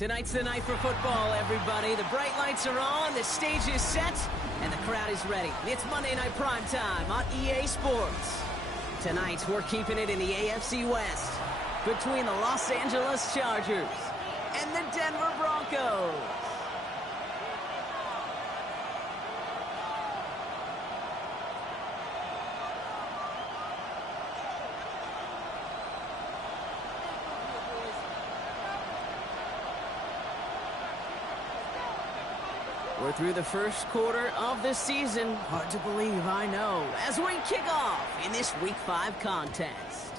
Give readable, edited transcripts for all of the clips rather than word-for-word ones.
Tonight's the night for football, everybody. The bright lights are on, the stage is set, and the crowd is ready. It's Monday Night Prime Time on EA Sports. Tonight, we're keeping it in the AFC West between the Los Angeles Chargers and the Denver Broncos. We're through the first quarter of the season. Hard to believe, I know. As we kick off in this Week 5 contest.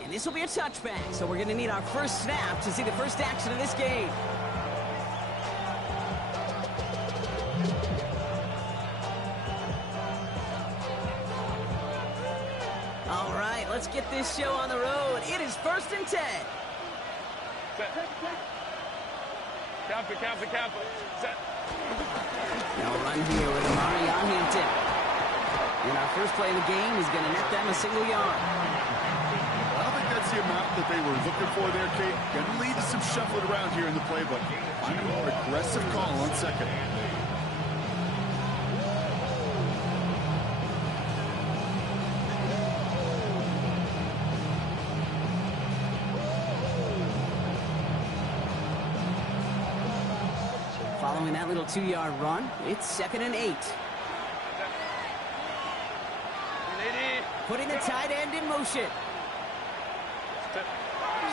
And this will be a touchback, so we're going to need our first snap to see the first action of this game. All right, let's get this show on the road. It is 1st and 10. Count it. Set. Now run here with Amari Hampton. And our first play of the game is going to net them a single yard. I don't think that's the amount that they were looking for there, Kate. Going to lead to some shuffling around here in the play, but find a more aggressive call on second. Following that little 2-yard run, it's 2nd and 8. Putting the tight end in motion.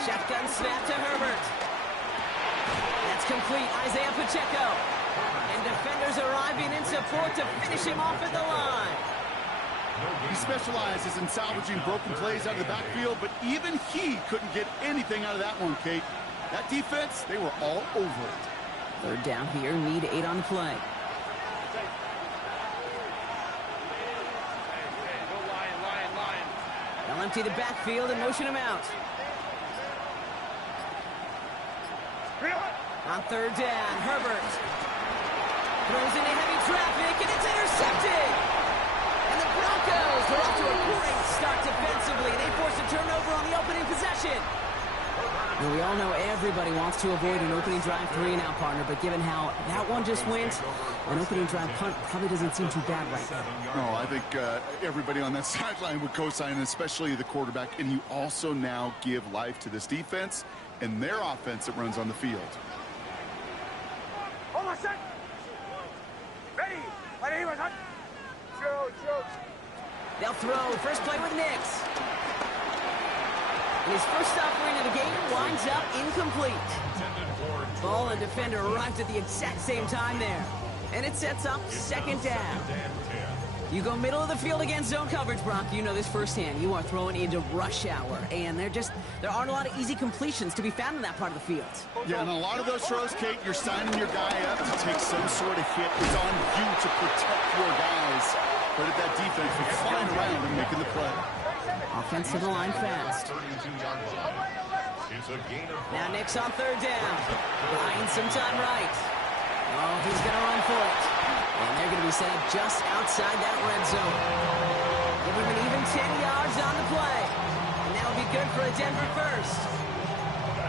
Shotgun snap to Herbert. That's complete. Isaiah Pacheco. And defenders arriving in support to finish him off at the line. He specializes in salvaging broken plays out of the backfield, but even he couldn't get anything out of that one, Kate. That defense, they were all over it. 3rd down here, need 8 on the play. They'll empty the backfield and motion him out. On 3rd down, Herbert throws into heavy traffic, and it's intercepted! And the Broncos are off to a great start defensively. They force a turnover on the opening possession. Well, we all know everybody wants to avoid an opening drive 3 now, partner, but given how that one just went, an opening drive punt probably doesn't seem too bad right now. No, I think everybody on that sideline would co-sign, especially the quarterback, and you also now give life to this defense and their offense that runs on the field. They'll throw. First play with Nix. And his first offering of the game winds up incomplete. Ball and defender arrived at the exact same time there. And it sets up 2nd down. You go middle of the field against zone coverage, Brock. You know this firsthand. You are throwing into rush hour. And there aren't a lot of easy completions to be found in that part of the field. Yeah, and a lot of those throws, Kate, you're signing your guy up to take some sort of hit. It's on you to protect your guys. Credit that defense for flying around and making the play. Offense to the line fast. Now Nix on 3rd down. Buying some time right. Oh, he's going to run for it. And they're going to be set up just outside that red zone. Give him an even 10 yards on the play. And that'll be good for a Denver first.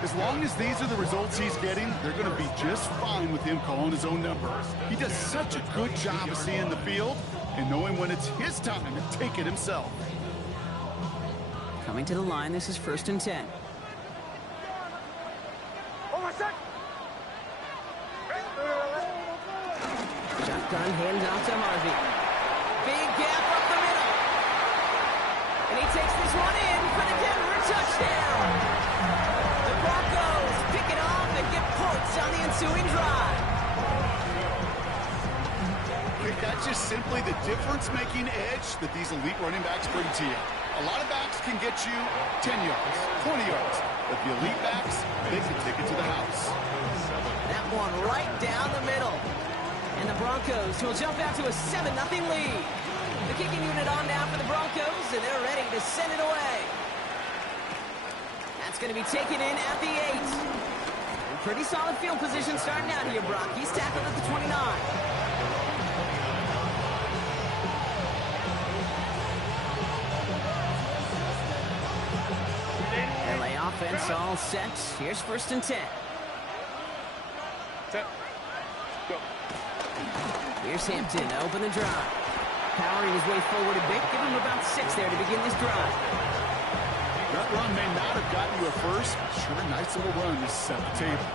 As long as these are the results he's getting, they're going to be just fine with him calling his own number. He does such a good job of seeing the field and knowing when it's his time to take it himself. Coming to the line, this is 1st and 10. Shotgun handoff to Harvey. Big gap up the middle. And he takes this one in for the Denver touchdown. The Broncos pick it off and get points on the ensuing drive. That's just simply the difference-making edge that these elite running backs bring to you. A lot of backs can get you 10 yards, 20 yards, but the elite backs, they can take it to the house. That one right down the middle. And the Broncos will jump out to a 7-0 lead. The kicking unit on now for the Broncos, and they're ready to send it away. That's going to be taken in at the 8. Pretty solid field position starting out here, Brock. He's tackled at the 29. LA offense all set. Here's 1st and 10. Go. Here's Hampton to open the drive. Powering his way forward a bit. Give him about 6 there to begin this drive. That run may not have gotten you a first, but sure, nice little run to set the table.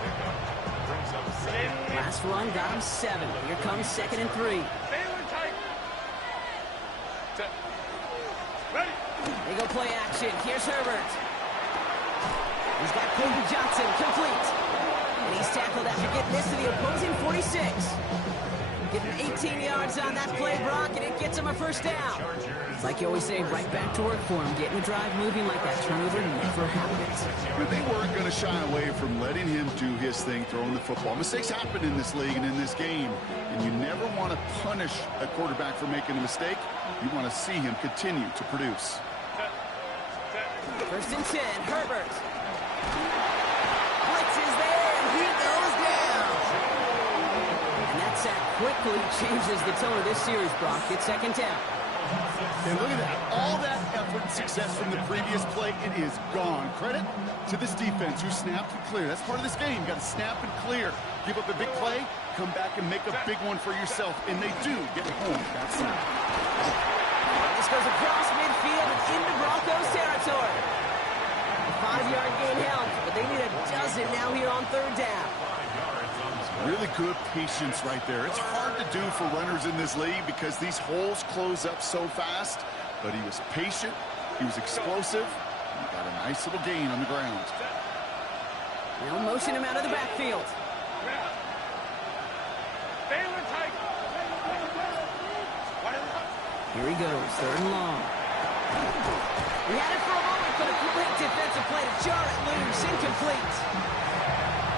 Last run got him 7. Here comes 2nd and 3. Set. Ready. They go play action. Here's Herbert. He's got Colton Johnson complete. And he's tackled after getting this to the opposing 46. Getting 18 yards on that play, Brock, and it gets him a first down. It's like you always say, right back to work for him. Getting the drive moving like that turnover never happens. But they weren't going to shy away from letting him do his thing, throwing the football. Mistakes happen in this league and in this game, and you never want to punish a quarterback for making a mistake. You want to see him continue to produce. First and 10, Herbert. Blitz is there, and he goes down. And that sack quickly changes the tone of this series, Brock. It's 2nd down. And look at that. All that effort and success from the previous play, it is gone. Credit to this defense who snapped and cleared. That's part of this game. You got to snap and clear. Give up a big play, come back and make a big one for yourself. And they do get home that snap. This goes across midfield and into Broncos territory. A 5-yard gain helps, but they need a dozen now here on 3rd down. Really good patience right there. It's hard to do for runners in this league because these holes close up so fast. But he was patient. He was explosive. He got a nice little gain on the ground. Now motion him out of the backfield. Here he goes, 3rd and long. He had it for a moment, but a great defensive play to jar it loose. Incomplete.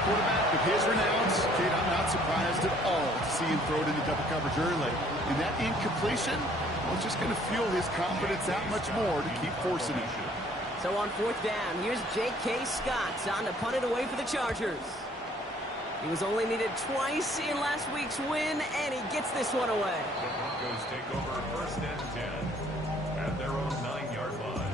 Quarterback with his renounce, kid, I'm not surprised at all to see him throw it into double coverage early. And that incompletion, well, it's just going to fuel his confidence that much more to keep forcing it. So on 4th down, here's J.K. Scott on to punt it away for the Chargers. He was only needed twice in last week's win, and he gets this one away. The Broncos take over 1st and 10 at their own 9-yard line.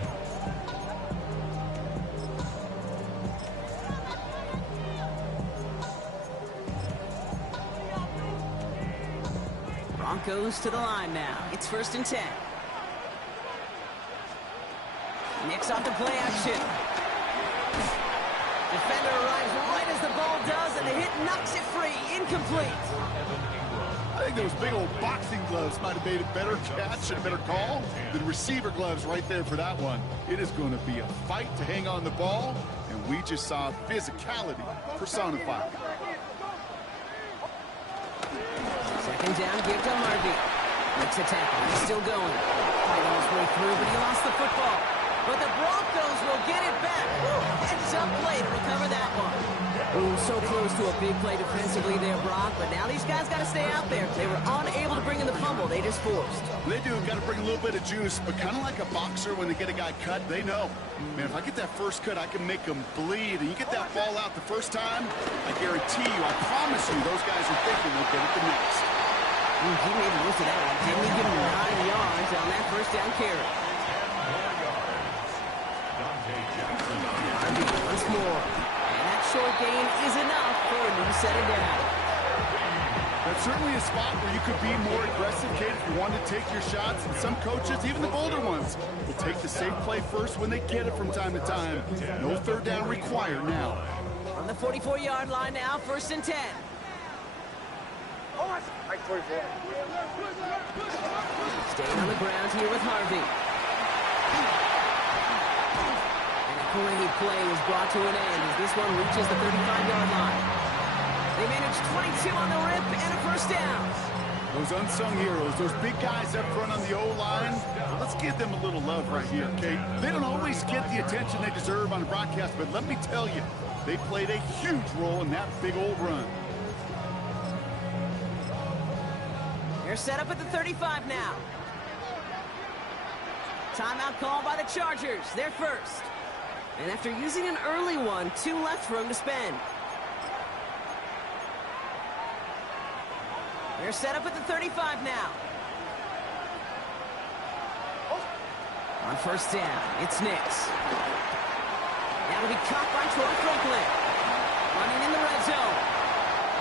Broncos to the line now. It's 1st and 10. Nicks off the play action. Defender arrives right as the ball does, and the hit knocks it free. Incomplete. I think those big old boxing gloves might have made a better catch and a better call than receiver gloves right there for that one. It is going to be a fight to hang on the ball, and we just saw physicality personified. 2nd down, give to Harvey. Makes a tackle. He's still going. Fighting his way through, but he lost the football. But the Broncos will get it back. Heads up play to recover that one. Ooh, so close to a big play defensively there, Brock. But now these guys got to stay out there. They were unable to bring in the fumble. They just forced. They do. Got to bring a little bit of juice, but kind of like a boxer when they get a guy cut, they know. Man, if I get that first cut, I can make them bleed. And you get that ball out the first time, I guarantee you, I promise you, those guys are thinking they'll get it the next. He made the most of that one. Didn't he give him 9 yards on that 1st down carry? Harvey once more. And that short gain is enough for a new set of down. That's certainly a spot where you could be more aggressive, Kate, if you want to take your shots. And some coaches, even the bolder ones, will take the safe play first when they get it from time to time. No 3rd down required now. On the 44-yard line now, 1st and 10. Staying on the ground here with Harvey. And a great play was brought to an end as this one reaches the 35-yard line. They managed 22 on the rip and a 1st down. Those unsung heroes, those big guys up front on the O-line, let's give them a little love right here, Kate. They don't always get the attention they deserve on the broadcast, but let me tell you, they played a huge role in that big old run. They're set up at the 35 now. Timeout call by the Chargers. They're first. And after using an early one, 2 left for him to spend. They're set up at the 35 now. On 1st down, it's Nicks. Now to be caught by Troy Franklin. Running in the red zone.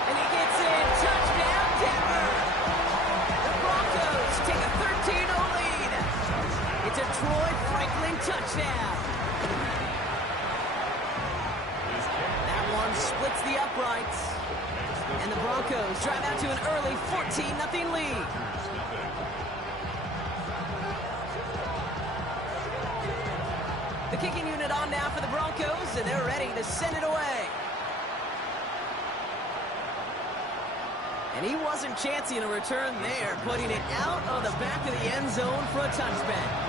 And he gets it. Touchdown! out to an early 14-0 lead. The kicking unit on now for the Broncos, and they're ready to send it away. And he wasn't chancing a return there, putting it out of the back of the end zone for a touchback.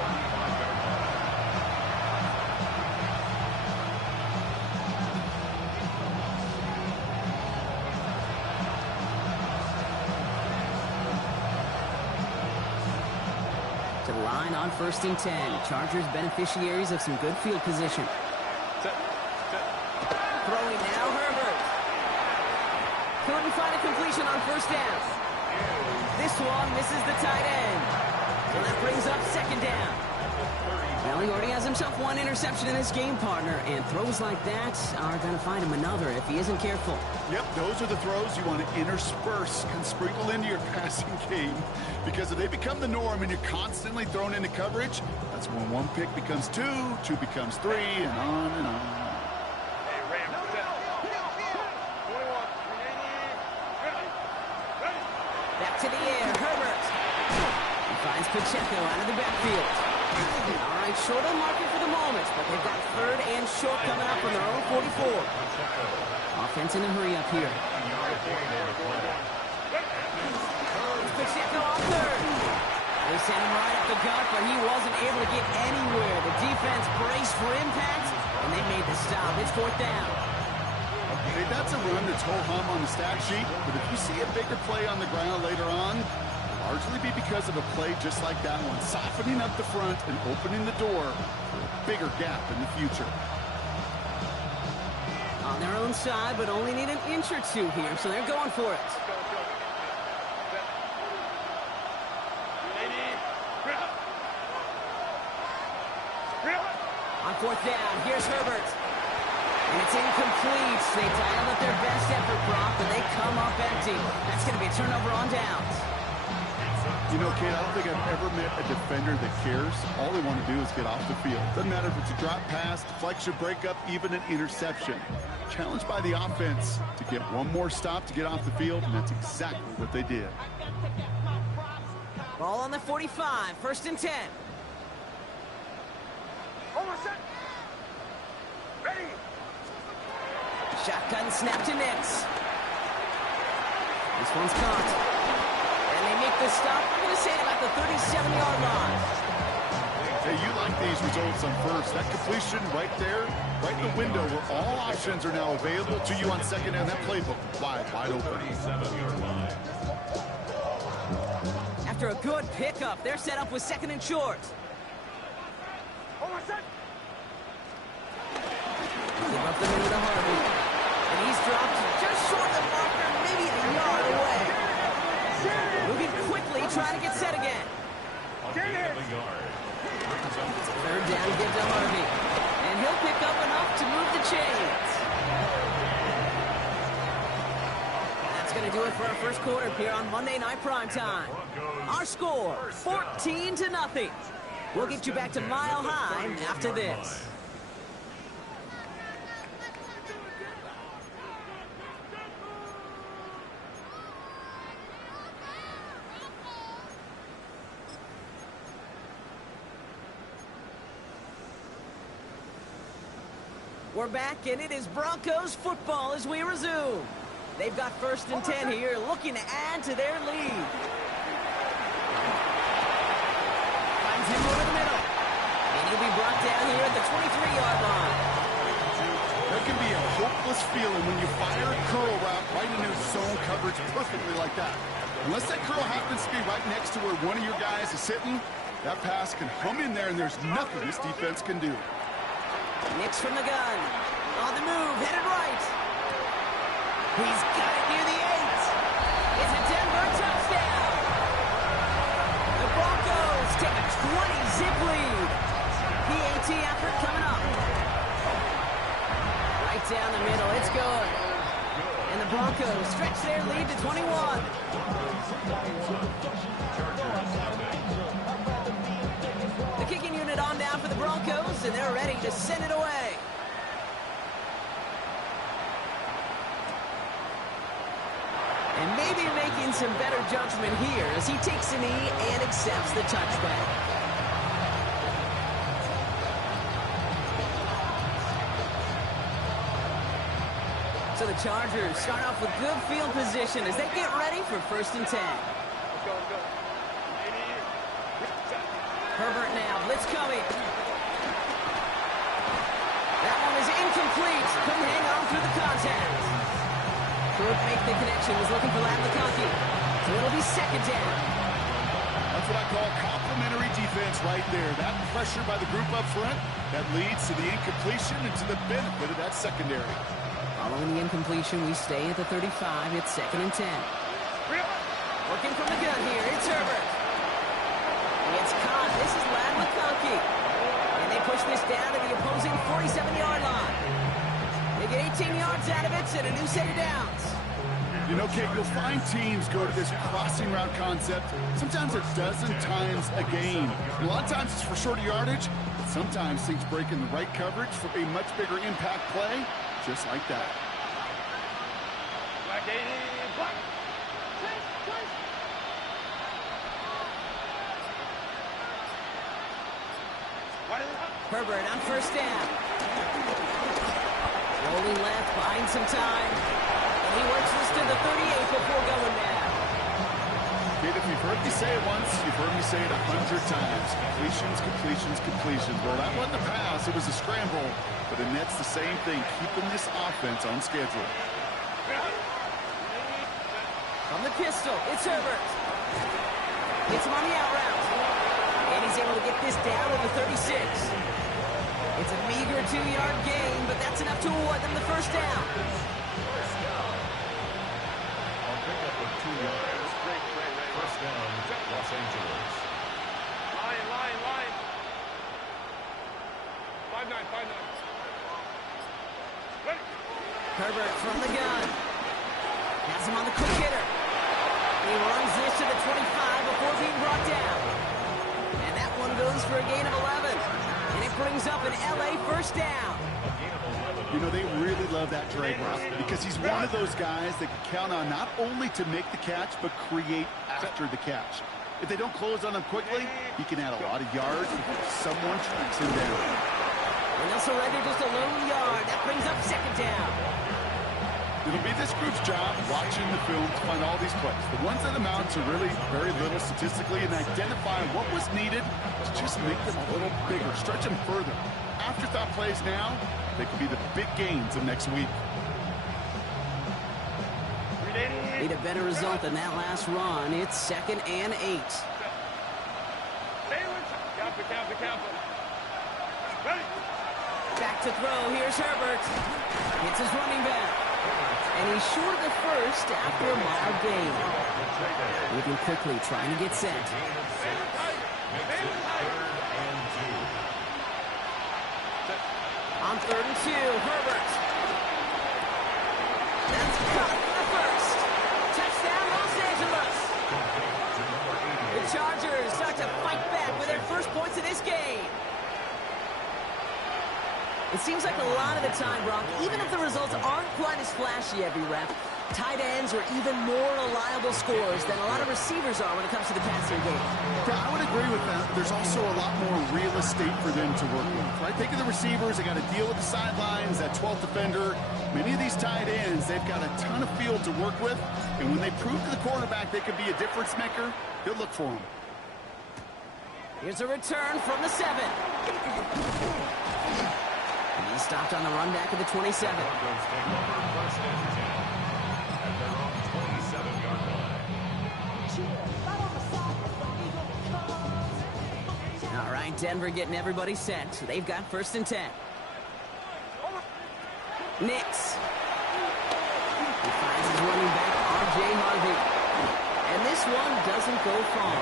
To the line on 1st and 10. Chargers beneficiaries of some good field position. Throwing now, Herbert. Couldn't find a completion on 1st down. This one misses the tight end. So that brings up 2nd down. Well, he already has himself one interception in his game, partner, and throws like that are going to find him another if he isn't careful. Yep, those are the throws you want to intersperse and sprinkle into your passing game, because if they become the norm and you're constantly thrown into coverage, that's when one pick becomes two, two becomes three, and on and on. Back to the air, Herbert. He finds Pacheco out of the backfield. All right, short on market for the moment, but they've got 3rd and short coming up from their own 44. Offense in a hurry up here. Pacheco on 3rd. They sent him right up the gut, but he wasn't able to get anywhere. The defense braced for impact, and they made the stop. It's 4th down. Okay, that's a run that's ho-hum on the stat sheet, but if you see a bigger play on the ground later on, largely be because of a play just like that one, softening up the front and opening the door for a bigger gap in the future. On their own side, but only need an inch or two here, so they're going for it. On 4th down, here's Herbert. And it's incomplete. They dialed up their best effort, Brock, but they come up empty. That's going to be a turnover on downs. You know, Kate, I don't think I've ever met a defender that cares. All they want to do is get off the field. Doesn't matter if it's a drop pass, deflection, breakup, even an interception. Challenged by the offense to get one more stop to get off the field, and that's exactly what they did. Ball on the 45, 1st and 10. Ready. Shotgun snap to Nix. This one's caught. And they make the stop, I'm going to say, about the 37-yard line. Hey, you like these results on 1st. That completion right there, right in the window where all options are now available to you on 2nd down. That playbook wide open. After a good pickup, they're set up with 2nd and short. Give up the middle to Harvey. And he's dropped just short of the marker, maybe a yard away. Moving quickly, trying to get set again. 3rd down, give to Harvey. And he'll pick up enough to move the chains. That's going to do it for our 1st quarter here on Monday Night Primetime. Our score, 14-0. We'll get you back to Mile High after this. We're back, and it is Broncos football as we resume. They've got 1st and 10 here, looking to add to their lead. Finds him over the middle. And he'll be brought down here at the 23-yard line. That can be a hopeless feeling when you fire a curl route right into zone coverage perfectly like that. Unless that curl happens to be right next to where one of your guys is sitting, that pass can hum in there, and there's nothing this defense can do. Nix from the gun. On the move, headed right. He's got it near the 8. It's a Denver touchdown. The Broncos take a 20-zip lead. PAT effort coming up. Right down the middle, it's good. And the Broncos stretch their lead to 21. The kicking unit on down for the Broncos, and they're ready to send it away. And maybe Maybe making some better judgment here as he takes a knee and accepts the touchback. So the Chargers start off with good field position as they get ready for 1st and 10. Let's go, let's go. Herbert now, blitz coming. That one is incomplete. Couldn't hang on through the contact. Couldn't make the connection, was looking for McConkey. So it'll be 2nd down. That's what I call complimentary defense right there. That pressure by the group up front, that leads to the incompletion and to the benefit of that secondary. Following the incompletion, we stay at the 35. It's 2nd and 10. Working from the gun here, it's Herbert. It's caught. This is McConkey. And they push this down to the opposing 47-yard line. They get 18 yards out of it and a new set of downs. You know, Kate, you'll find teams go to this crossing route concept sometimes a dozen times a game. A lot of times it's for shorter yardage, but sometimes things break in the right coverage for a much bigger impact play, just like that. Black 80, black. Herbert on 1st down. Rolling left, buying some time. And he works this to the 38 before going down. Kate, if you've heard me say it once, you've heard me say it 100 times. Completions, completions, completions. Well, that wasn't a pass. It was a scramble. But the Nets, the same thing, keeping this offense on schedule. From the pistol, it's Herbert. Gets him on the out route. And he's able to get this down to the 36. It's a meager 2-yard gain, but that's enough to award them the 1st down. On pickup of 2 yards. 1st down, Los Angeles. Line. 5-9. Ready. Herbert from the gun. Has him on the quick hitter. He runs this to the 25 before being brought down. And that one goes for a gain of 11. And it brings up an LA 1st down. You know, they really love that drag route because he's one of those guys that can count on not only to make the catch, but create after the catch. If they don't close on him quickly, he can add a lot of yards before someone tracks him down. And they'll surrender just a lone yard. That brings up 2nd down. It'll be this group's job watching the film to find all these plays. The ones that amount to really very little statistically and identify what was needed to just make them a little bigger, stretch them further. Afterthought plays now, they could be the big gains of next week. Need a better result than that last run. It's 2nd and 8. Careful. Ready. Back to throw. Here's Herbert. Hits his running back. And he's short of the 1st after a mild gain. Moving quickly, trying to get set. On 3rd and 2, Herbert. That's caught for the 1st. Touchdown, Los Angeles. The Chargers start to fight back with their first points of this game. It seems like a lot of the time, Brock, even if the results aren't quite as flashy every rep, tight ends are even more reliable scorers than a lot of receivers are when it comes to the passing game. Yeah, I would agree with that. There's also a lot more real estate for them to work with. Right? Think of the receivers. They got to deal with the sidelines, that 12th defender. Many of these tight ends, they've got a ton of field to work with. And when they prove to the quarterback they could be a difference maker, he'll look for them. Here's a return from the 7. He stopped on the run back at the 27. Broncos take over 1st and 10 at their own 27-yard line. All right, Denver getting everybody set. So they've got 1st and 10. Nix. He finds his running back, R.J. Harvey. And this one doesn't go far.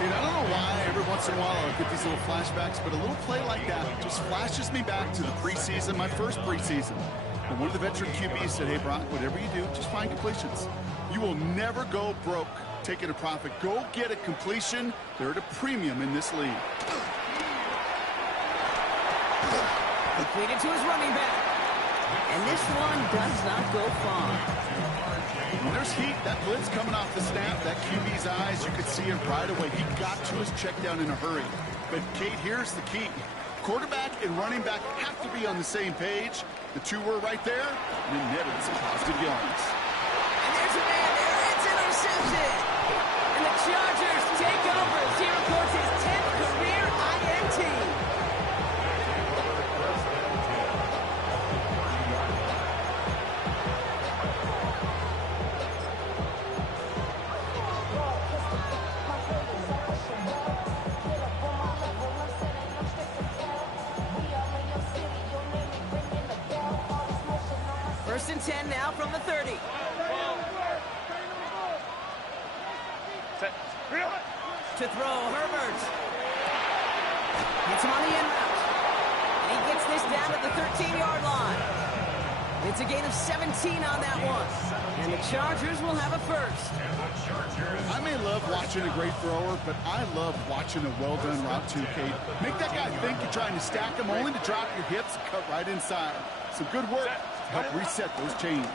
Dude, I don't know why every once in a while I get these little flashbacks, but a little play like that just flashes me back to the preseason, my first preseason. And one of the veteran QBs said, hey, Brock, whatever you do, just find completions. You will never go broke taking a profit. Go get a completion. They're at a premium in this league. Completed to his running back. And this one does not go far. When there's heat, that blitz coming off the snap, that QB's eyes, you could see it right away. He got to his check down in a hurry. But, Kate, here's the key. Quarterback and running back have to be on the same page. The two were right there, and it netted some positive yards. And there's a man there. It's intercepted. And the Chargers take over as he records his 10th career INT. First and 10 now from the 30. Set. To throw, Herbert. Hits him on the in route. And he gets this down at the 13-yard line. It's a gain of 17 on that one. And the Chargers will have a first. I may love watching a great thrower, but I love watching a well-done route too, Kate. Make that guy think you're trying to stack him, only to drop your hips and cut right inside. Some good work to help reset those chains.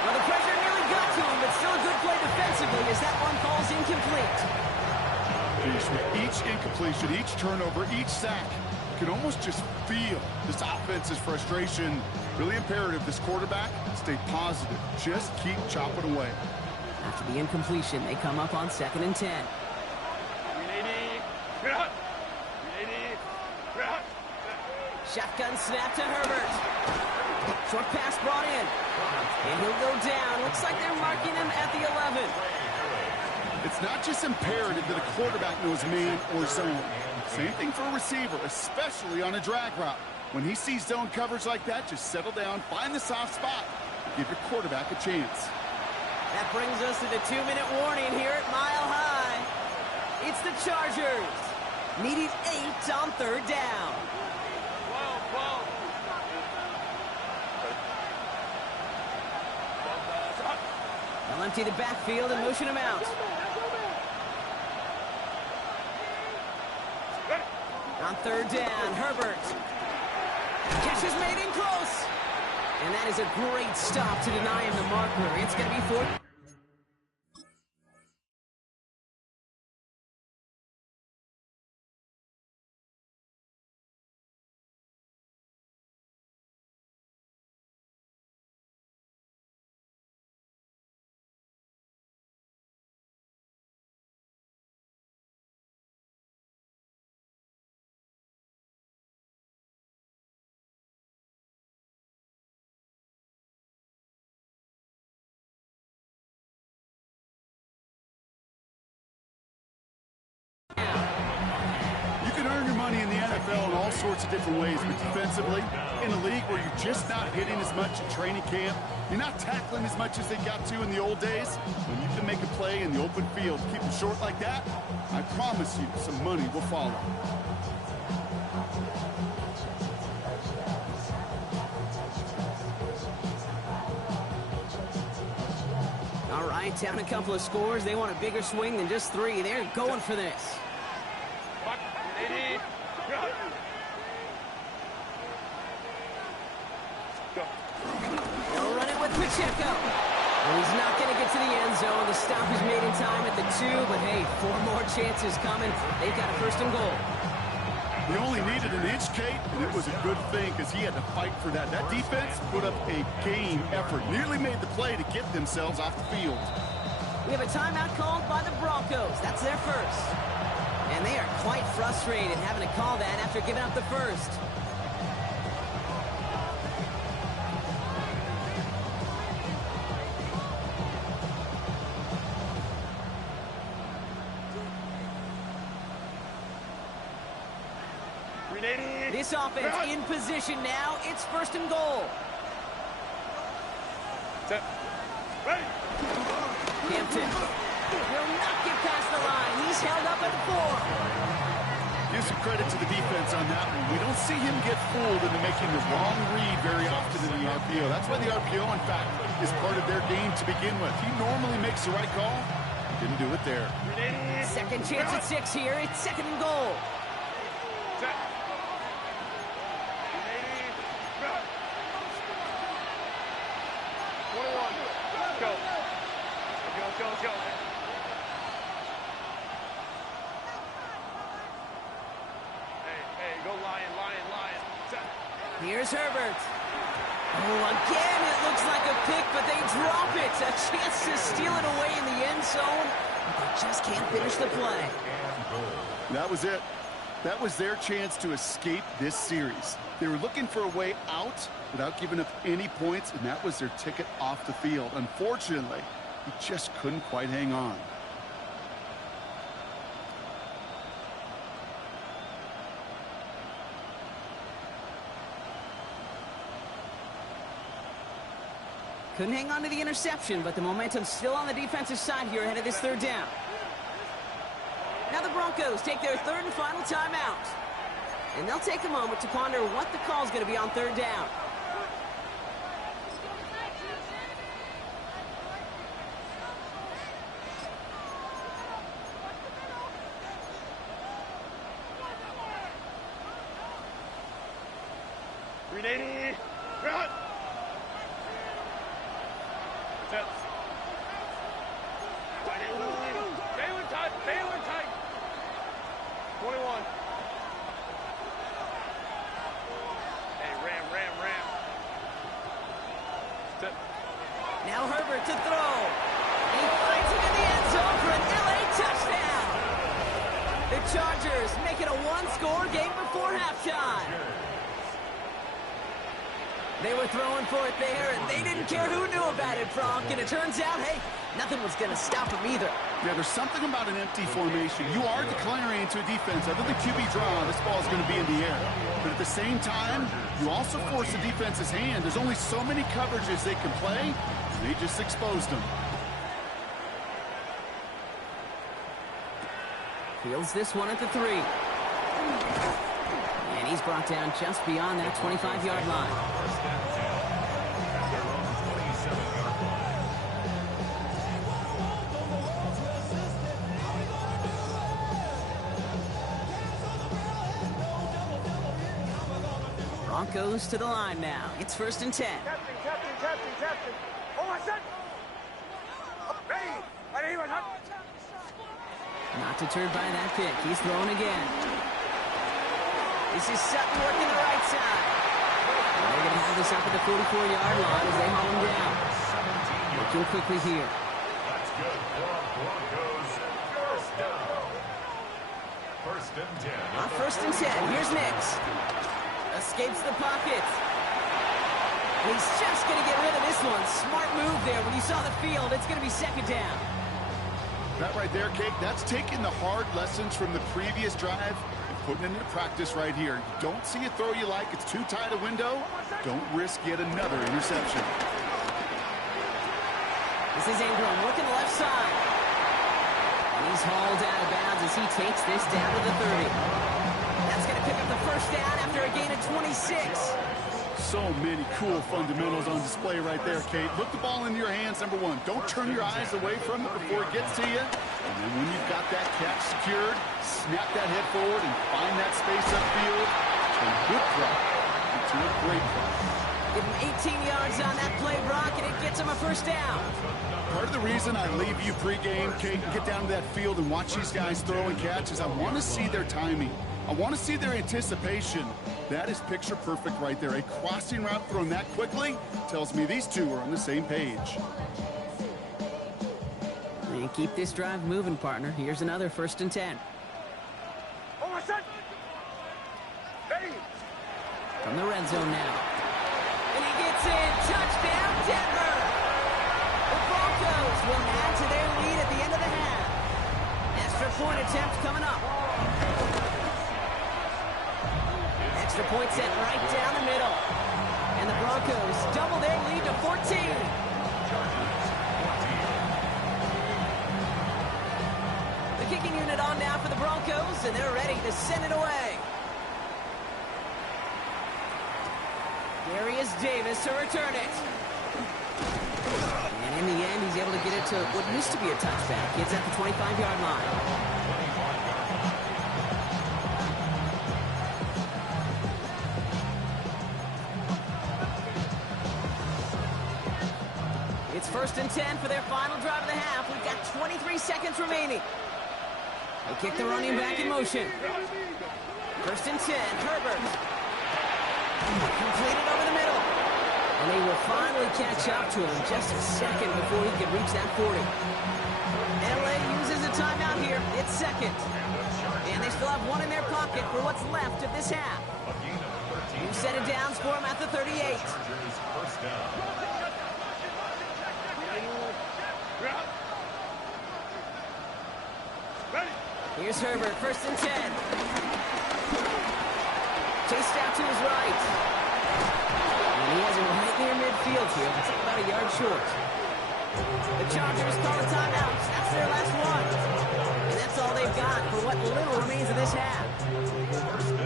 Well, the pressure nearly got to him, but still a good play defensively as that one falls incomplete. With each incompletion, each turnover, each sack, you can almost just feel this offense's frustration. Really imperative this quarterback stay positive. Just keep chopping away. After the incompletion, they come up on 2nd and 10. 380. Shotgun snap to Herbert. Short pass brought in. And he'll go down. Looks like they're marking him at the 11. It's not just imperative that a quarterback knows man or zone. Same thing for a receiver, especially on a drag route. When he sees zone coverage like that, just settle down, find the soft spot, and give your quarterback a chance. That brings us to the 2-minute warning here at Mile High. It's the Chargers. Needing 8 on 3rd down. 12. They'll empty the backfield and motion him out. On 3rd down, Herbert. Catch is made in close. And that is a great stop to deny him the marker. It's going to be 4th. You can earn your money in the NFL in all sorts of different ways, but defensively, in a league where you're just not hitting as much in training camp, you're not tackling as much as they got to in the old days, when you can make a play in the open field, keep it short like that, I promise you some money will follow. All right, down a couple of scores. They want a bigger swing than just 3. They're going for this. 80. Go. They'll run it with Pacheco. Well, he's not going to get to the end zone. The stop is made in time at the 2, but hey, 4 more chances coming. They've got a 1st and goal. He only needed an inch, Kate, and it was a good thing because he had to fight for that. That defense put up a game effort, nearly made the play to get themselves off the field. We have a timeout called by the Broncos. That's their first. And they are quite frustrated having to call that after giving up the first. This offense in position now. It's 1st and goal. Set. Ready. Hampton will not get past the line. He's held up at the 4. Give some credit to the defense on that one. We don't see him get fooled into making the wrong read very often in the RPO. That's why the RPO, in fact, is part of their game to begin with. He normally makes the right call. Didn't do it there. Second chance at 6 here. It's 2nd and goal. Set. Let's go. Hey, go Lion. Set. Here's Herbert. Oh, again, it looks like a pick, but they drop it. A chance to steal it away in the end zone, but they just can't finish the play. That was it. That was their chance to escape this series. They were looking for a way out without giving up any points, and that was their ticket off the field. Unfortunately, he just couldn't quite hang on. Couldn't hang on to the interception, but the momentum's still on the defensive side here ahead of this third down. Now the Broncos take their third and final timeout. And they'll take a moment to ponder what the call's going to be on third down. Ready, run. Set. Balin tight. 21. Hey, ram. Set. Now Herbert to throw. He finds it in the end zone for an LA touchdown. The Chargers make it a one-score game before halftime. They were throwing for it there, and they didn't care who knew about it, Bronk. And it turns out, hey, nothing was going to stop them either. Yeah, there's something about an empty formation. You are declaring to a defense, other than QB draw, this ball is going to be in the air. But at the same time, you also force the defense's hand. There's only so many coverages they can play, and they just exposed them. Fields this one at the 3. And he's brought down just beyond that 25-yard line. Broncos to the line now. It's 1st and 10. Captain. Oh, I said. Ready. Not deterred by that pick. He's throwing again. This is Sutton working the right side. They're going to have this up at the 44-yard line as they haul him down. Looking quickly here. That's good for Broncos. First down. 1st and 10. On 1st and 10, here's Nix. Escapes the pocket. He's just going to get rid of this one. Smart move there. When you saw the field, it's going to be 2nd down. That right there, Kate, that's taking the hard lessons from the previous drive and putting it into practice right here. You don't see a throw you like, it's too tight a window, don't risk yet another interception. This is Ingram working the left side. And he's hauled out of bounds as he takes this down to the 30. That's going to pick up the 1st down after a gain of 26. So many cool fundamentals on display right there, Kate. Put the ball in your hands, number one. Don't turn your eyes away from it before it gets to you. And then when you've got that catch secured, snap that head forward and find that space upfield. A good play into a great play. Give him 18 yards on that play, Brock, and it gets him a 1st down. Part of the reason I leave you pregame, Kate, and get down to that field and watch these guys throw and catch is I want to see their timing. I want to see their anticipation. That is picture perfect right there. A crossing route thrown that quickly tells me these two are on the same page. And keep this drive moving, partner. Here's another 1st and 10. Oh, I said. Ready. From the red zone now. And he gets in. Touchdown, Denver. The Broncos will add to their lead at the end of the half. Extra point attempt coming up. Extra point set right down the middle. And the Broncos double their lead to 14. The kicking unit on now for the Broncos, and they're ready to send it away. Darius Davis to return it. And in the end, he's able to get it to what used to be a touchback. It's at the 25-yard line. It's first and 10 for their final drive of the half. We've got 23 seconds remaining. They kick the running back in motion. First and 10, Herbert. Completed over the middle. And they will finally catch up to him just a second before he can reach that 40. LA uses a timeout here. It's second. And they still have one in their pocket for what's left of this half. New set of downs for him at the 38. Here's Herbert, first and 10. Chased out to his right. And he has him right near midfield here. It's about a yard short. The Chargers call a timeout. That's their last one. And that's all they've got for what little remains of this half.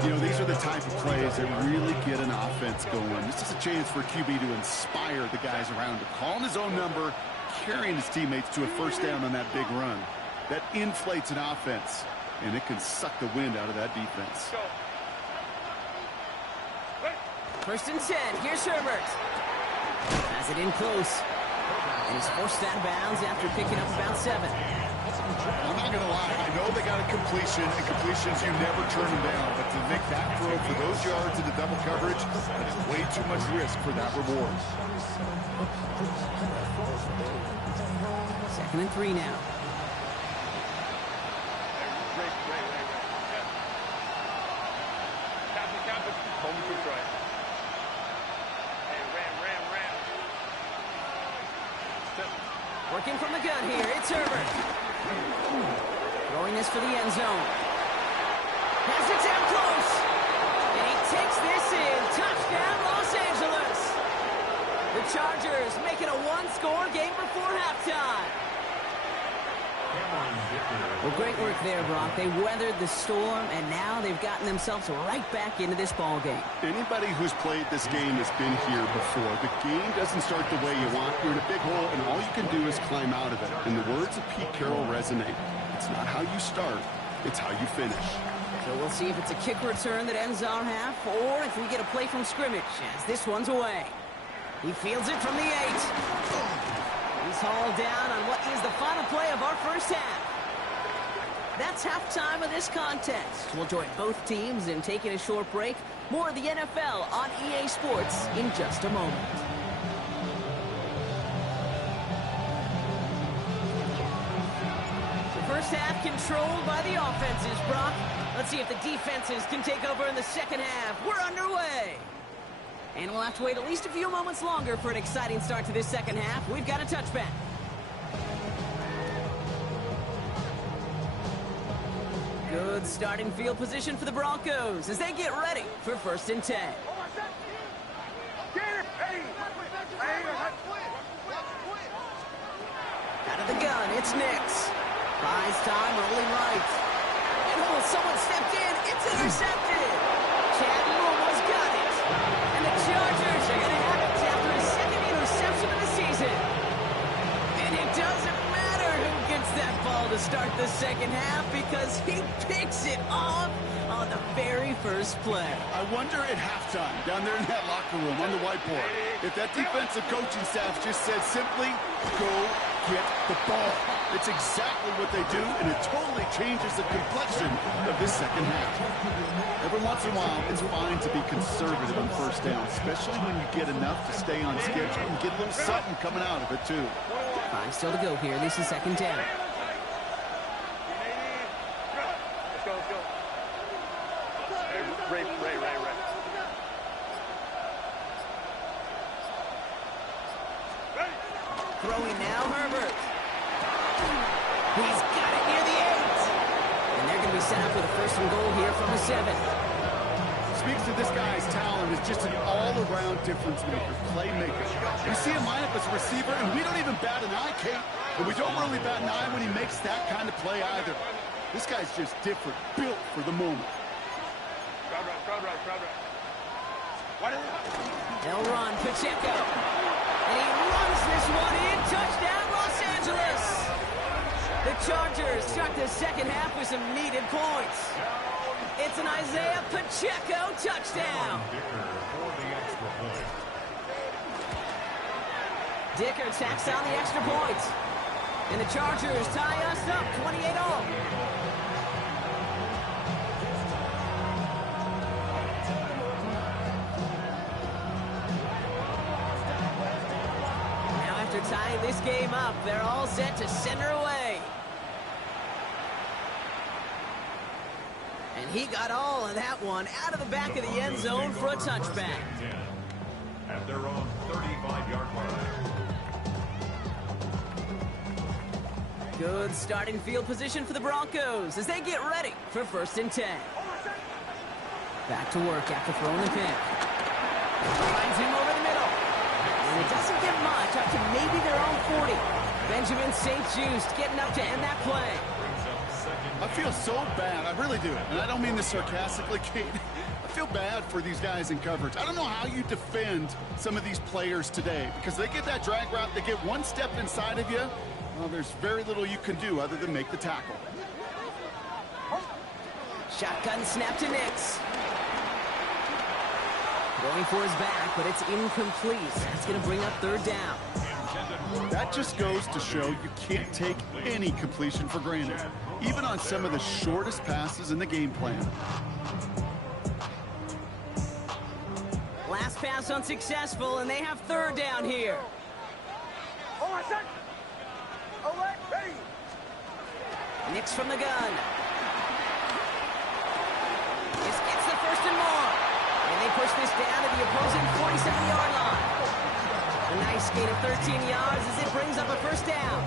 You know, these are the type of plays that really get an offense going. This is a chance for QB to inspire the guys around him. Calling his own number, carrying his teammates to a first down on that big run. That inflates an offense, and it can suck the wind out of that defense. First and 10. Here's Herbert. Has it in close. And he's forced out of bounds after picking up about 7. I'm not going to lie. I know they got a completion, and completions, you never turn them down. But to make that throw for those yards into double coverage, that is way too much risk for that reward. Second and 3 now. Working from the gun here, it's Herbert. Throwing this for the end zone. Has it down close. And he takes this in. Touchdown, Los Angeles. The Chargers making a one-score game before halftime. Well, great work there, Brock. They weathered the storm, and now they've gotten themselves right back into this ball game. Anybody who's played this game has been here before. The game doesn't start the way you want. You're in a big hole, and all you can do is climb out of it. And the words of Pete Carroll resonate. It's not how you start, it's how you finish. So we'll see if it's a kick return that ends our half, or if we get a play from scrimmage, as this one's away. He fields it from the 8. He's hauled down on what is the final play of our first half. That's halftime of this contest. We'll join both teams in taking a short break. More of the NFL on EA Sports in just a moment. The first half controlled by the offenses, Brock. Let's see if the defenses can take over in the second half. We're underway. And we'll have to wait at least a few moments longer for an exciting start to this second half. We've got a touchback. Good starting field position for the Broncos as they get ready for first and 10. Out of the gun, it's Nix. Buys time, rolling right. And someone stepped in. It's intercepted. Chad Momo's got it. And the Chargers are going to have it after his second interception of the season. And it doesn't matter who gets that ball to start the second half because he picks it off on the very first play. I wonder at halftime, down there in that locker room on the whiteboard, if that defensive coaching staff just said simply, go get the ball. It's exactly what they do, and it totally changes the complexion of this second half. Every once in a while, it's fine to be conservative on first down, especially when you get enough to stay on schedule and get a little something coming out of it, too. 5 still to go here. This is second down. Let's go. Ray. Throwing now, Herbert. He's got it near the 8. And they're going to be set up with a first and goal here from the 7. Speaks to this guy's talent as just an all-around difference maker, playmaker. We see him line up as a receiver, and we don't even bat an eye, Kate. But we don't really bat an eye when he makes that kind of play either. This guy's just different, built for the moment. Crowd right. They'll run Pacheco. And he runs this one in. Touchdown, Los Angeles. The Chargers start the second half with some needed points. It's an Isaiah Pacheco touchdown. Dicker tacks on the extra point. And the Chargers tie us up 28-all. Now after tying this game up, they're all set to send her away. And he got all of that one out of the back of the end zone for a touchback. At their own 35-yard line. Good starting field position for the Broncos as they get ready for 1st and 10. Back to work after throwing the pick. Finds him over the middle. And it doesn't get much, up to maybe their own 40. Benjamin St. Just getting up to end that play. I feel so bad. I really do. And I don't mean this sarcastically, Kate. I feel bad for these guys in coverage. I don't know how you defend some of these players today because they get that drag route, they get one step inside of you. Well, there's very little you can do other than make the tackle. Shotgun snap to Nix. Going for his back, but it's incomplete. That's going to bring up 3rd down. That just goes to show you can't take any completion for granted, even on some of the shortest passes in the game plan. Last pass unsuccessful, and they have 3rd down here. Nix from the gun. This gets the 1st and more. And they push this down to the opposing 47-yard line. A nice gain of 13 yards as it brings up a 1st down.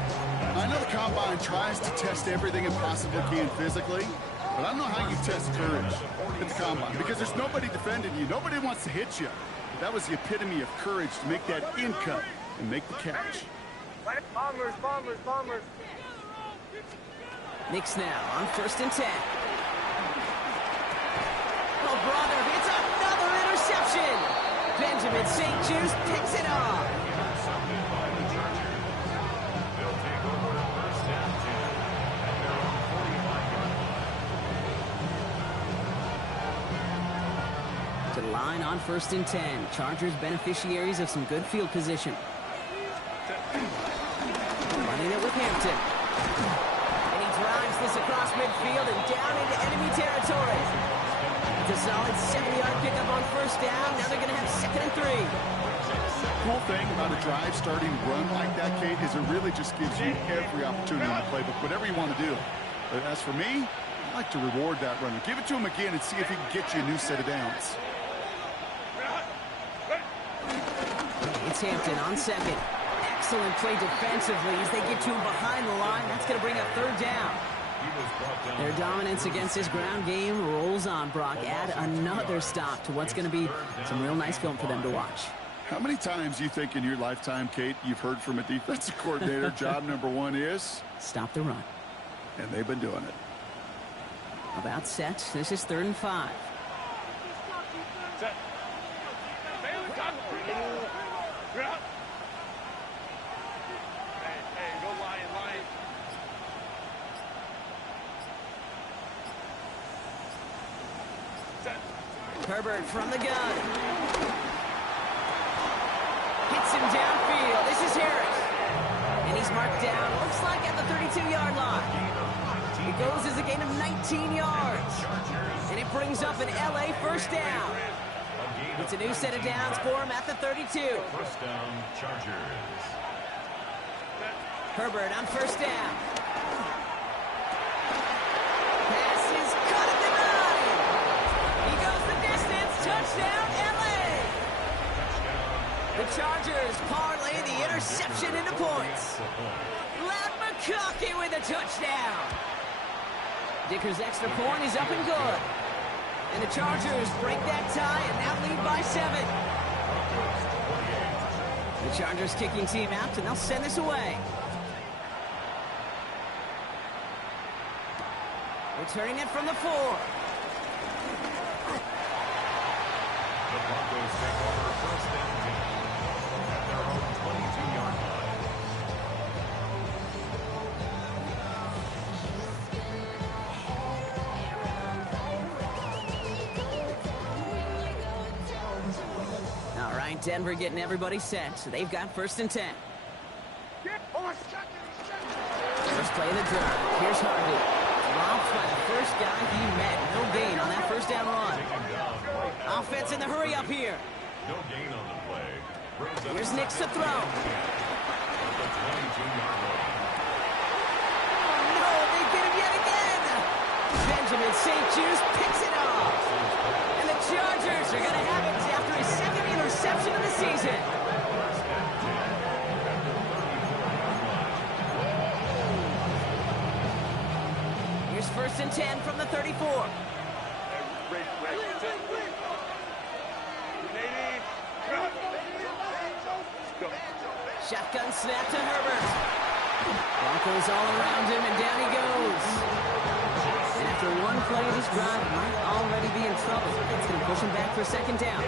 I know the Combine tries to test everything it possibly can physically, but I don't know how you test courage at the Combine because there's nobody defending you. Nobody wants to hit you. But that was the epitome of courage to make that in cut and make the catch. Bombers. Nix now on 1st and 10. Oh, brother, it's another interception. Benjamin St. Just picks it off. They'll take over 1st and 10 at their own 45-yard line. To the line on 1st and 10. Chargers beneficiaries of some good field position. Running it with Hampton. And he drives this across midfield and down into enemy territory. It's a solid 7-yard pickup on 1st down. Now they're going to have 2nd and 3. Cool thing about a drive starting run like that, Kate, is it really just gives you every opportunity in the playbook, whatever you want to do. But as for me, I like to reward that runner. Give it to him again and see if he can get you a new set of downs. It's Hampton on 2nd. Excellent play defensively as they get to him behind the line. That's going to bring up 3rd down. Their dominance against this ground game rolls on, Brock. Add another stop to what's going to be some real nice film for them to watch. How many times do you think in your lifetime, Kate, you've heard from a defensive coordinator, job number 1 is? Stop the run. And they've been doing it. About set. This is 3rd and 5. Set. Hey, go line. Set. Herbert from the gun. Hits him downfield. This is Harris. And he's marked down, looks like at the 32-yard line. It goes as a gain of 19 yards. And it brings up an LA 1st down. It's a new set of downs for him at the 32. 1st down, Chargers. Herbert on 1st down. Pass is caught at the 9. He goes the distance. Touchdown, LA. The Chargers parlay the interception into points. Lat McConkey with a touchdown. Dicker's extra point is up and good. And the Chargers break that tie and now lead by 7. The Chargers kicking team out, and they'll send this away. Returning it from the 4. The Broncos take over 1st and 10 at their own 22-yard line. All right, Denver getting everybody set. So they've got 1st and 10. Play the drive. Here's Harvey. Dropped by the first guy he met. No gain on that first down run. Offense in the hurry up here. No gain on the play. Here's Nix to throw. Oh, no, they get him yet again. Benjamin St. Juice picks it off. And the Chargers are going to have it after his second interception of the season. Here's 1st and 10 from the 34. Shotgun snap to Herbert. Broncos all around him, and down he goes. And after one play, this drive might already be in trouble. It's going to push him back for 2nd down.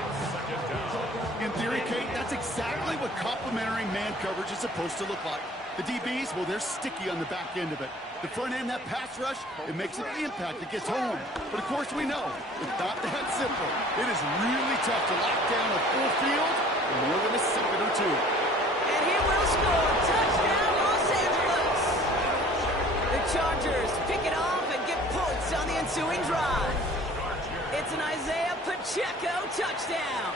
In theory, Kate, that's exactly what complementary man coverage is supposed to look like. The DBs, well, they're sticky on the back end of it. The front end, that pass rush, it makes an impact. It gets home. But, of course, we know it's not that simple. It is really tough to lock down a full field in more than a second or two. And he will score. Touchdown, Los Angeles. The Chargers pick it off and get points on the ensuing drive. It's an Isaiah Pacheco touchdown.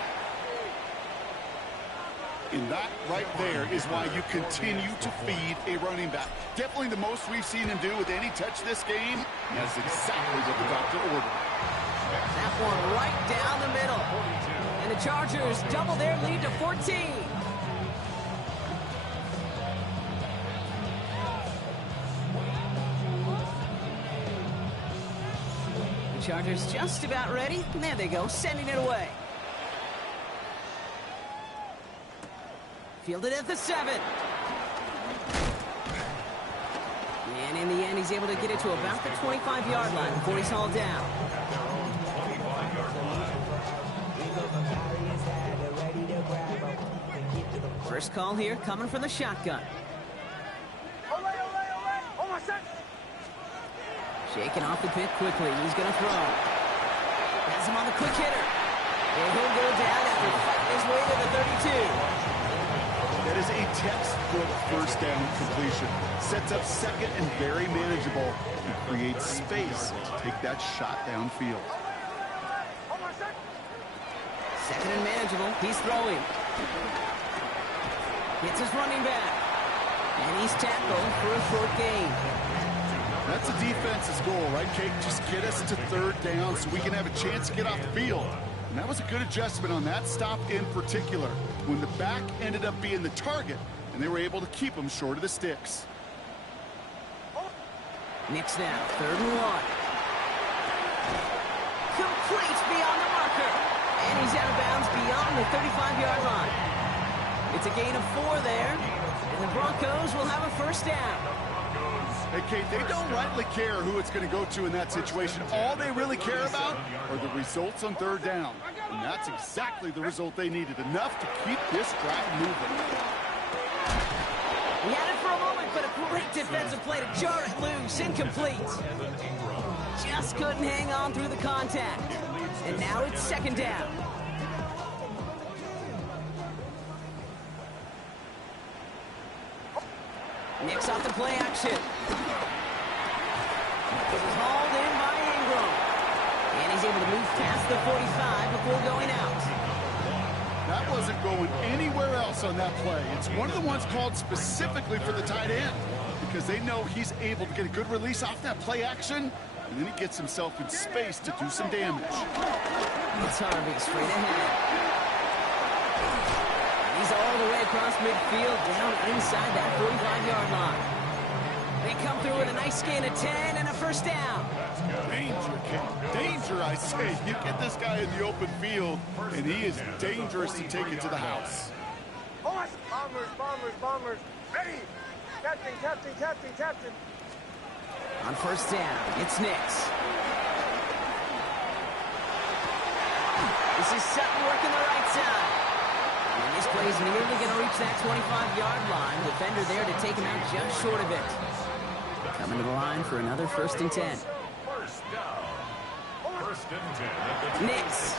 And that right there is why you continue to feed a running back. Definitely the most we've seen him do with any touch this game. That's exactly what the doctor ordered. That one right down the middle. And the Chargers double their lead to 14. The Chargers just about ready. And there they go, sending it away. Fielded at the 7. And in the end, he's able to get it to about the 25-yard line before he's hauled down. First call here coming from the shotgun. Shaking off the pit quickly. He's going to throw. Has him on the quick hitter. And he'll go down after fighting his way to the 32. That is a textbook 1st down completion. Sets up 2nd and very manageable and creates space to take that shot downfield. 2nd and manageable. He's throwing. Hits his running back. And he's tackled for a short gain. That's the defense's goal, right, Kate? Just get us to 3rd down so we can have a chance to get off the field. And that was a good adjustment on that stop in particular, when the back ended up being the target, and they were able to keep him short of the sticks. Nix now, 3rd and 1. Complete beyond the marker. And he's out of bounds beyond the 35-yard line. It's a gain of 4 there, and the Broncos will have a 1st down. Hey, Kate, they don't rightly care who it's going to go to in that situation. All they really care about are the results on 3rd down. And that's exactly the result they needed. Enough to keep this drive moving. He had it for a moment, but a great defensive play to jar it loose. Incomplete. Just couldn't hang on through the contact. And now it's 2nd down. Nix off the play action. It was hauled in by Ingram. And he's able to move past the 45 before going out. That wasn't going anywhere else on that play. It's one of the ones called specifically for the tight end because they know he's able to get a good release off that play action, and then he gets himself in space to do some damage. It's Harvey straight ahead. He's all the way across midfield, down inside that 45-yard line. They come through with a nice gain of 10 and a 1st down. Danger, Ken. Danger, I say. You get this guy in the open field, and he is dangerous to take it to the house. Bombers. Ready. Captain. On 1st down, it's Nix. This is Sutton working the right side. And this play is nearly going to reach that 25-yard line. Defender there to take him out just short of it. Coming to the line for another 1st and 10. Nix.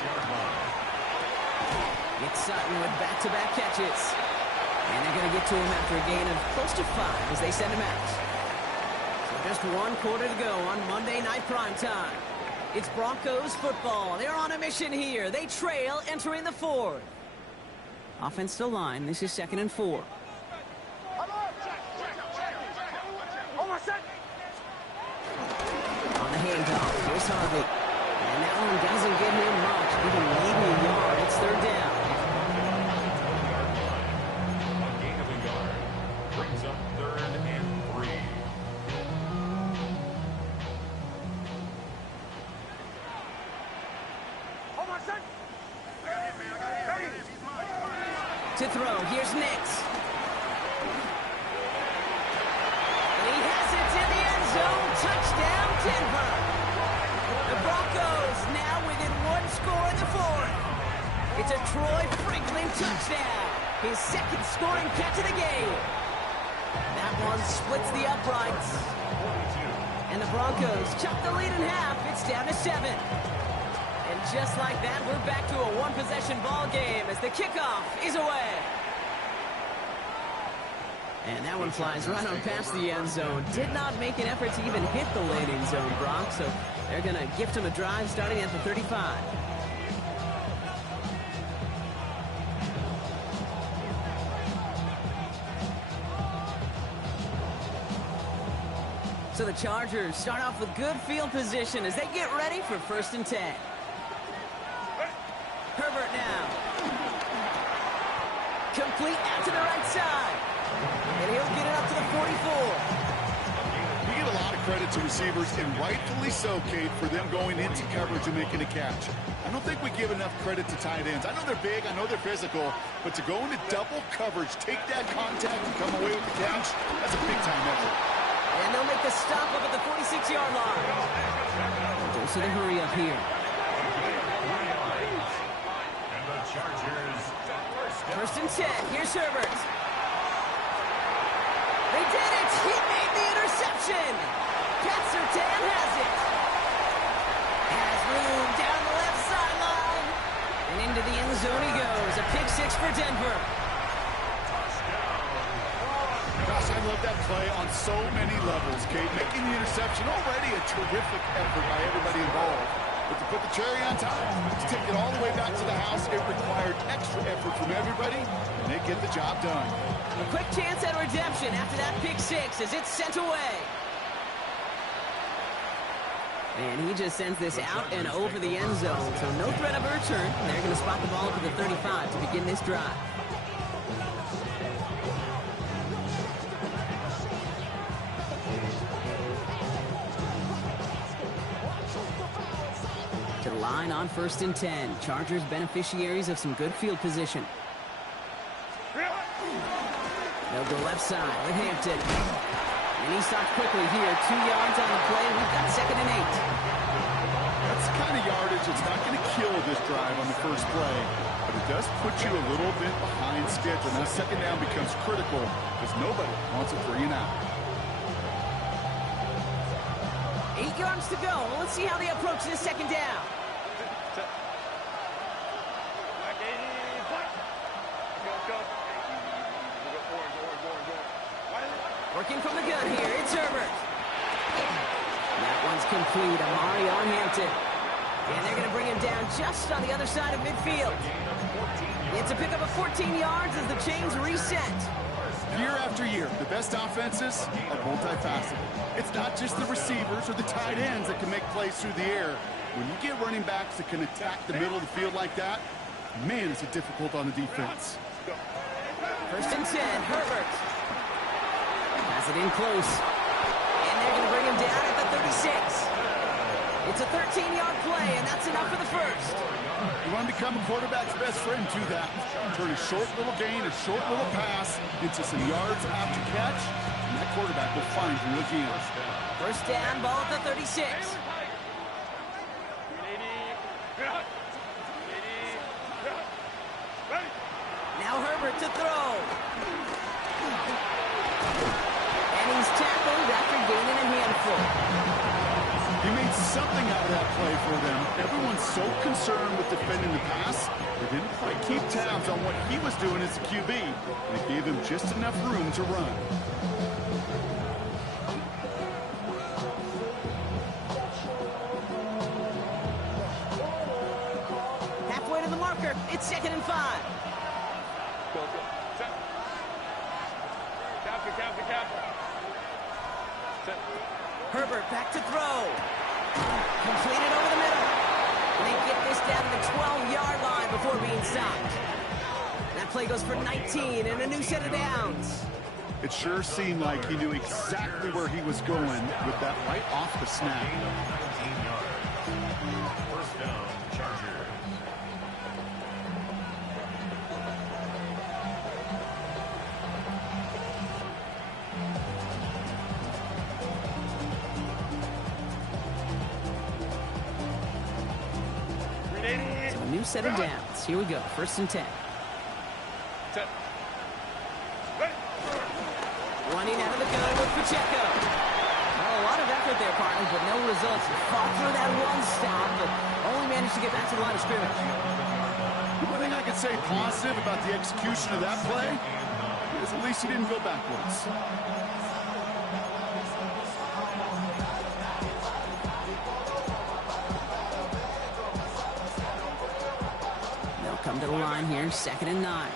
It's Sutton with back-to-back catches. And they're going to get to him after a gain of close to 5 as they send him out. Just one quarter to go on Monday Night Primetime. It's Broncos football. They're on a mission here. They trail entering the fourth. Offense to line. This is 2nd and 4. On the handoff, here's Harvey. And that one doesn't get him much. Even leaving a yard, it's 3rd down. A gain of a yard brings up 3rd and 3. To throw, here's Nix. And he has it in the end zone. Touchdown, Denver. The Broncos now within 1 score in the fourth. It's a Troy Franklin touchdown. His 2nd scoring catch of the game. That one splits the uprights. And the Broncos chop the lead in half. It's down to 7. And just like that, we're back to a one-possession ball game as the kickoff is away. And that one flies right on past the end zone. Did not make an effort to even hit the landing zone, Brock. So they're going to gift him a drive starting at the 35. So the Chargers start off with good field position as they get ready for 1st and 10. Herbert now. Complete out to the right side. And he'll get it up to the 44. You give a lot of credit to receivers, and rightfully so, Kate, for them going into coverage and making a catch. I don't think we give enough credit to tight ends. I know they're big, I know they're physical, but to go into double coverage, take that contact, and come away with the catch, that's a big-time effort. And they'll make the stop up at the 46-yard line. Dose of the hurry up here. And the Chargers. 1st and 10. Here's Herbert. They did it. He made the interception. Pat Surtain has it. Has room down the left sideline. And into the end zone he goes. A pick 6 for Denver. Gosh, I love that play on so many levels, Kate. Making the interception, already a terrific effort by everybody involved. But to put the cherry on top, to take it all the way back to the house, it required extra effort from everybody, and they get the job done. A quick chance at redemption after that pick 6 as it's sent away. And he just sends this out and over the end zone, so no threat of a return. They're going to spot the ball to the 35 to begin this drive. To the line on 1st and 10. Chargers beneficiaries of some good field position. They'll go left side with Hampton. And he stops quickly here. 2 yards on the play. We've got 2nd and 8. That's the kind of yardage that's not going to kill this drive on the first play, but it does put you a little bit behind schedule. Now 2nd down becomes critical because nobody wants a 3 and out. 8 yards to go. Well, let's see how they approach this 2nd down. Working from the gun here, it's Herbert. That one's complete. Amari on Hampton. And they're going to bring him down just on the other side of midfield. It's a pickup of 14 yards as the chains reset. Year after year, the best offenses are multifaceted. It's not just the receivers or the tight ends that can make plays through the air. When you get running backs that can attack the middle of the field like that, man, is it difficult on the defense. 1st and 10, Herbert. Has it in close. And they're going to bring him down at the 36. It's a 13-yard play, and that's enough for the first. You want to become a quarterback's best friend, do that. Turn a short little gain, a short little pass into some yards after catch, and that quarterback will find you again. 1st down, ball at the 36. Now Herbert to throw. And he's tackled after gaining a handful. He made something out of that play for them. Everyone's so concerned with defending the pass, they didn't quite keep tabs on what he was doing as a QB. They gave him just enough room to run. marker. It's 2nd and 5. Go. Set. Cap. Set. Herbert back to throw. Completed over the middle. And they get this down to the 12-yard line before being stopped. That play goes for 19 and a new set of downs. It sure seemed like he knew exactly where he was going with that right off the snap. 19 yards. First down, Chargers. So a new set of downs. Here we go. 1st and 10. Set. Ready. Running out of the gun with Pacheco. Well, a lot of effort there, partner, but no results. Fought through that one stop, but only managed to get back to the line of scrimmage. One thing I could say positive about the execution of that play is at least he didn't go backwards. They'll come to the line here, 2nd and 9.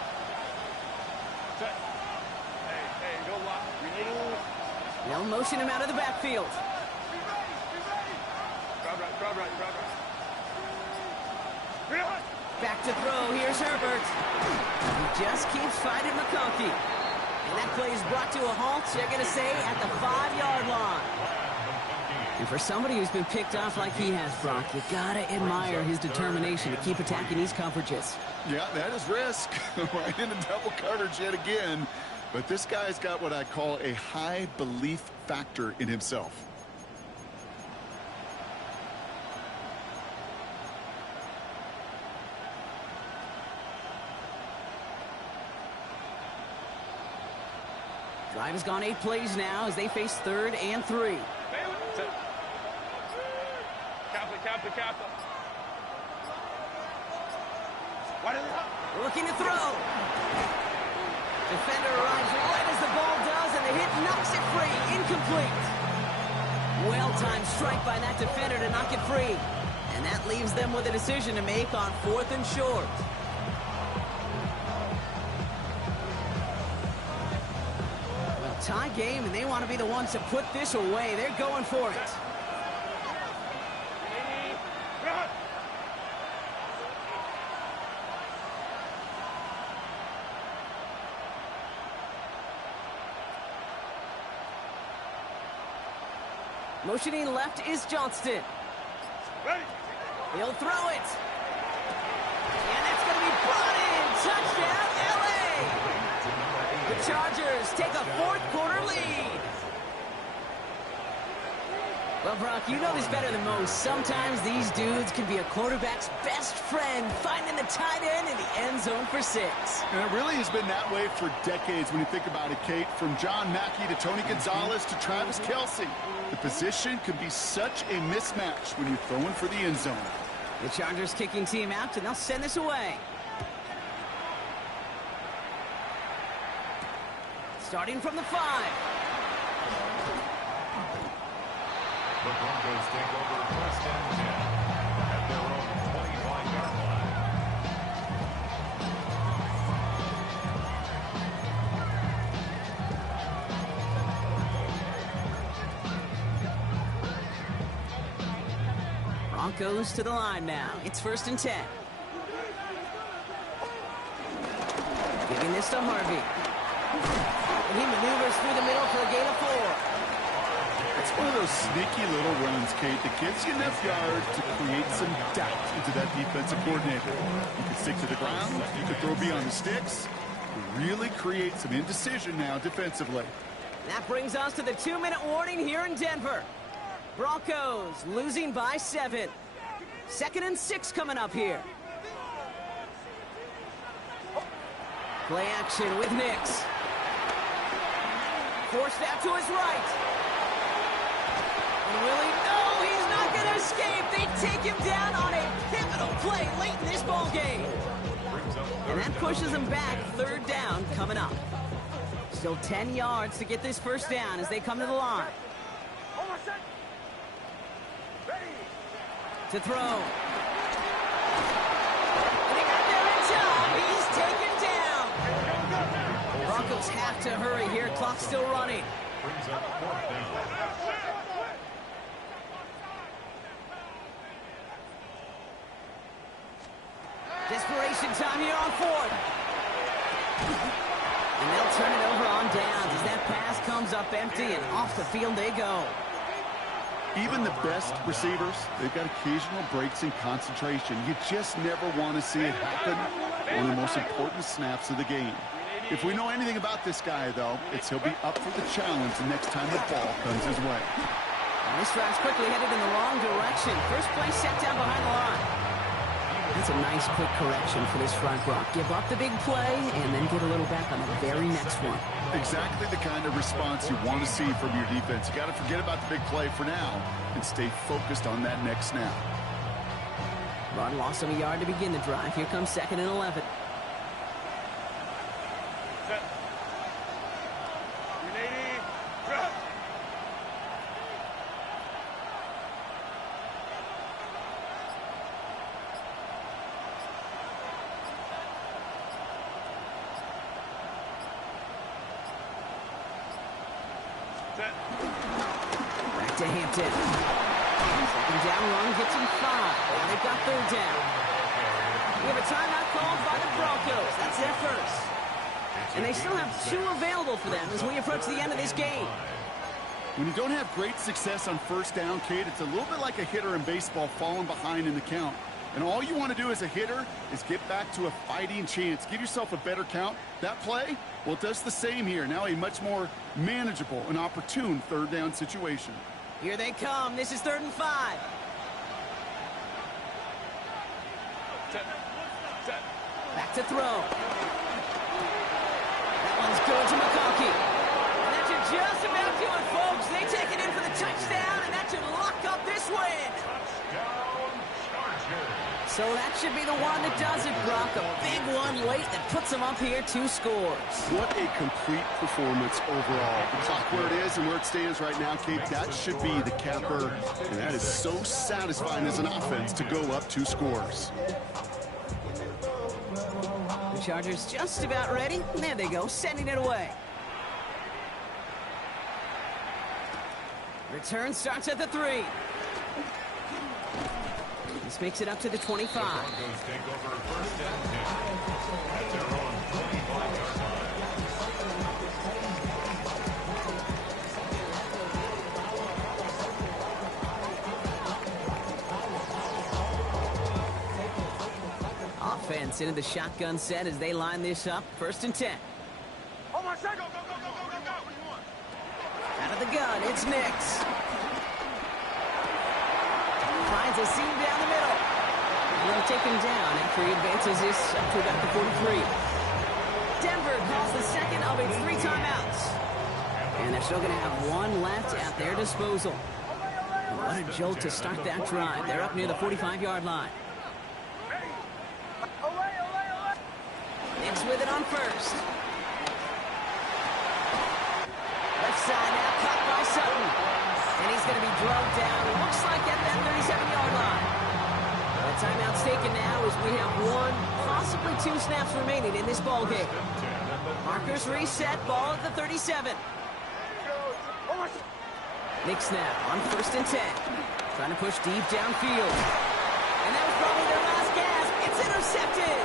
Set. Hey, go lock. They'll motion him out of the backfield. Crowd right. Real. Back to throw. Here's Herbert. He just keeps fighting McConkey. And that play is brought to a halt, they're going to say, at the 5-yard line. And for somebody who's been picked off like he has, Brock, you got to admire his determination to keep attacking these coverages. Yeah, that is risk. Right into double coverage yet again. But this guy's got what I call a high belief factor in himself. Drive has gone 8 plays now as they face 3rd and 3. Set. Cap. Why did they... Looking to throw. Defender arrives right as the ball does, and the hit knocks it free. Incomplete. Well-timed strike by that defender to knock it free. And that leaves them with a decision to make on 4th and short. Well, tie game, and they want to be the ones to put this away. They're going for it. Motioning left is Johnston. Ready. He'll throw it. And that's going to be brought in. Touchdown, L.A. The Chargers take a 4th-quarter lead. Well, Brock, you know this better than most. Sometimes these dudes can be a quarterback's best friend, finding the tight end in the end zone for 6. And it really has been that way for decades when you think about it, Kate. From John Mackey to Tony Gonzalez to Travis Kelce. The position can be such a mismatch when you're throwing for the end zone. The Chargers kicking team out, and they'll send this away. Starting from the 5. The Broncos take over 1st and 10 at their own 25-yard line. Broncos to the line now. It's 1st and 10. Giving this to Harvey. And he maneuvers through the middle for a gain of 4. It's one of those sneaky little runs, Kate, that gives you enough yards to create some doubt into that defensive coordinator. You can stick to the ground, you can throw beyond the sticks, really create some indecision now defensively. That brings us to the 2-minute warning here in Denver. Broncos losing by 7. 2nd and 6 coming up here. Play action with Nix. Forced out to his right. And will he? No, he's not going to escape. They take him down on a pivotal play late in this ball game. And that pushes him back. 3rd down coming up. Still 10 yards to get this 1st down as they come to the line. To throw. And he got Broncos have to hurry here. Clock's still running. Brings up 4th down. Desperation time here on 4th. And they'll turn it over on downs as that pass comes up empty, and off the field they go. Even the best receivers, they've got occasional breaks in concentration. You just never want to see it happen on the most important snaps of the game. If we know anything about this guy, though, it's he'll be up for the challenge the next time the ball comes his way. And this drive's quickly headed in the wrong direction. First play set down behind the line. That's a nice quick correction for this front row. Give up the big play and then get a little back on the very next one. Exactly the kind of response you want to see from your defense. You got to forget about the big play for now and stay focused on that next snap. Rod lost him a yard to begin the drive. Here comes 2nd and 11. Set. 380. Drop. Set. Back to Hampton. 2nd down run gets him 5. Now they've got 3rd down. We have a timeout called by the Broncos. That's their first. And they still have 2 available for them as we approach the end of this game. When you don't have great success on 1st down, Kate, it's a little bit like a hitter in baseball falling behind in the count. And all you want to do as a hitter is get back to a fighting chance. Give yourself a better count. That play, well, it does the same here. Now a much more manageable and opportune 3rd down situation. Here they come. This is 3rd and 5. Set. Set. Back to throw. That one's good to McConkey. And that should just about do it, folks. They take it in for the touchdown, and that should lock up this win. So that should be the one that does it, Brock. A big one late that puts them up here 2 scores. What a complete performance overall. The clock where it is and where it stands right now, Kate, that should be the capper. And that is so satisfying as an offense to go up 2 scores. The Chargers just about ready. There they go, sending it away. Return starts at the 3. This makes it up to the 25. Broncos take over 1st and 10 at their own 25-yard line. Offense into the shotgun set as they line this up. 1st and 10. Oh my God! Go, go, go, go, go, go, go! What do you want? Out of the gun, it's Nix. Finds a seam down the middle. And they'll take him down after he advances this up to about the 43. Denver calls the 2nd of its 3 timeouts. And they're still going to have 1 left at their disposal. What a jolt to start that drive. They're up near the 45-yard line. Nix with it on 1st. Left side now caught by Sutton. And he's going to be drugged down, it looks like at that 37-yard line. The timeout's taken now as we have 1, possibly 2 snaps remaining in this ball game. Markers reset, ball at the 37. Nix now on 1st and 10. Trying to push deep downfield. And that was probably their last gasp. It's intercepted.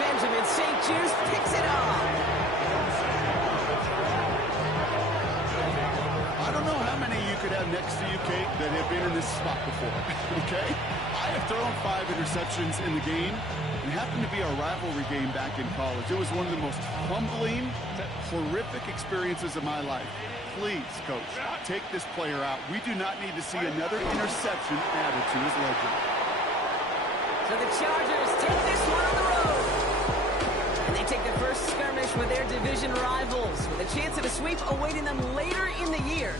Benjamin St. Just picks it up. I don't know how many you could have next to you, Kate, that have been in this spot before, okay? I have thrown 5 interceptions in the game. It happened to be our rivalry game back in college. It was one of the most humbling, horrific experiences of my life. Please, Coach, take this player out. We do not need to see another interception added to his ledger. So the Chargers take this one on the road. And they take the first skirmish with their division rivals with a chance at a sweep awaiting them later in the year.